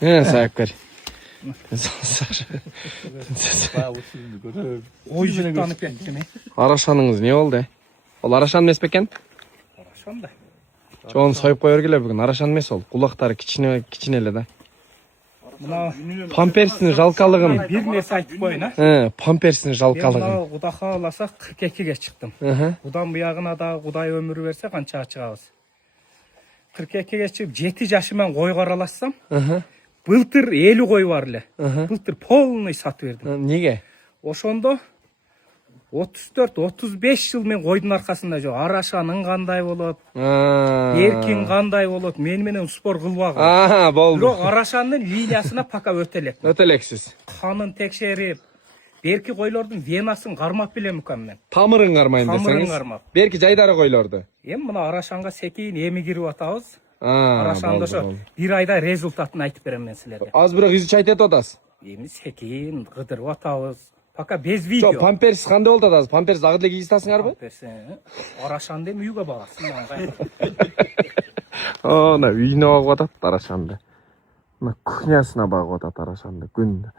Саяпкер. Ой жыттанып кетти ме? Арашаныңыз не болды? Ол арашан эмес бекен? Арашан да. Жоны союп кое бергиле бүгүн. Арашан эмес ол. Кулактары кичине эле да. Мына Памперстин жалкалыгын. бир нерсе айтып коеюн, а? Памперстин жалкалыгын. Мына Кудай кааласа 42ге чыктым. Будан буягына да Кудай өмүр берсе канчага чыгабыз. 42ге чыгып 7 жашыман кой каралашсам, былтыр 50 кой бар эле. Былтыр полный сатып бердим. Неге? Ошондо 34-35 жыл мен койдун аркасында жок. Арашаның кандай болот? Эркин кандай болот? Мен менен спор кылбагыл. Болду. Бирок Арашандын линиясына пока өтө элек. Өтө элексиз. Канын текшерип, берки койлордун венасын кармап билемикам мен. Тамырын кармайм десеңиз. Тамырын кармап. Берки жайдары койлорду. Эми мына Арашанга секейин эми кирип атабыз. Арашанда ошо бир айда результатын айтып берем мен силерге. Аз бирок изучать этип атасыз. Эми секейин кыдырып атабыз. Пока без видео. Жок, памперс кандай болуп атасыз? Памперс дагы деле кийистасыңарбы? Арашанды эми үйгө багасың. Мына үйүнө багып атат Арашанды. Мына кухнясына багып атат Арашанды күндө.